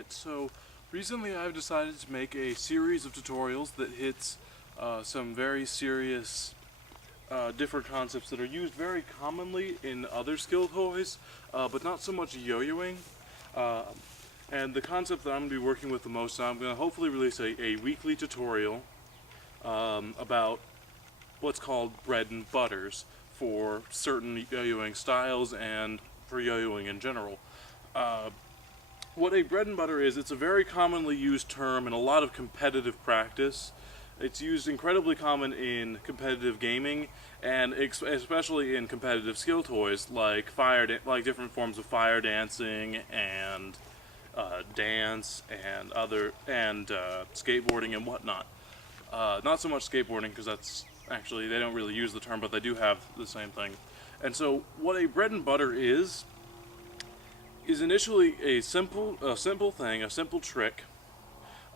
Alright, so recently I've decided to make a series of tutorials that hits some very serious different concepts that are used very commonly in other skill toys, but not so much yo-yoing. And the concept that I'm going to be working with the most, I'm going to hopefully release a weekly tutorial about what's called bread and butters for certain yo-yoing styles and for yo-yoing in general. What a bread and butter is, it's a very commonly used term in a lot of competitive practice. It's used incredibly common in competitive gaming, and especially in competitive skill toys like different forms of fire dancing and dance and skateboarding and whatnot. Not so much skateboarding, because that's actually, they don't really use the term, but they do have the same thing. And so what a bread and butter is initially a simple thing, a simple trick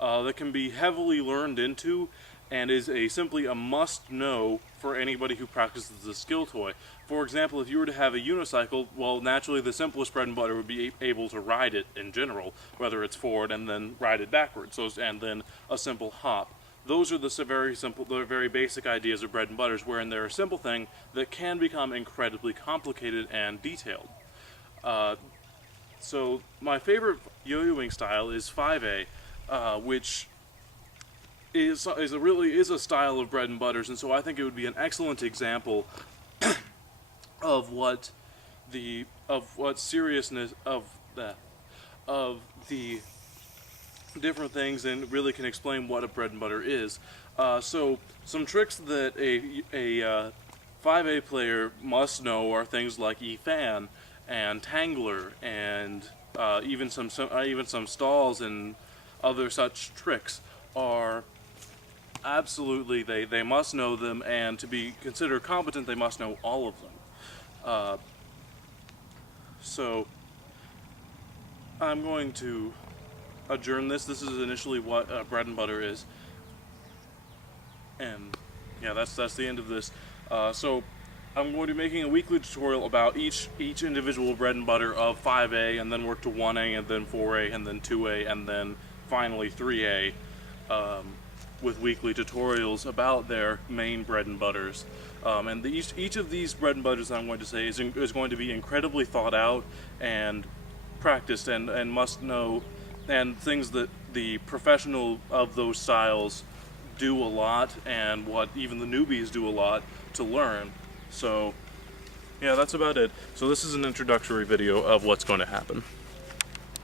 that can be heavily learned into, and is simply a must-know for anybody who practices the skill toy. For example, if you were to have a unicycle, well, naturally the simplest bread and butter would be able to ride it in general, whether it's forward and then ride it backwards, and then a simple hop. Those are the very basic ideas of bread and butters, wherein they're a simple thing that can become incredibly complicated and detailed. So my favorite yo-yoing style is 5A, which is a style of bread and butters, and so I think it would be an excellent example of seriousness of the different things, and really can explain what a bread and butter is. So some tricks that a 5A player must know are things like E-fan and Tangler, and even some stalls and other such tricks are absolutely, they must know them, and to be considered competent they must know all of them. So I'm going to adjourn this. This is initially what bread and butter is, and yeah, that's the end of this. So I'm going to be making a weekly tutorial about each individual bread and butter of 5A, and then work to 1A, and then 4A, and then 2A, and then finally 3A, with weekly tutorials about their main bread and butters. And each of these bread and butters that I'm going to say is going to be incredibly thought out and practiced, and must know, and things that the professional of those styles do a lot, and what even the newbies do a lot to learn. So yeah, that's about it. So this is an introductory video of what's going to happen.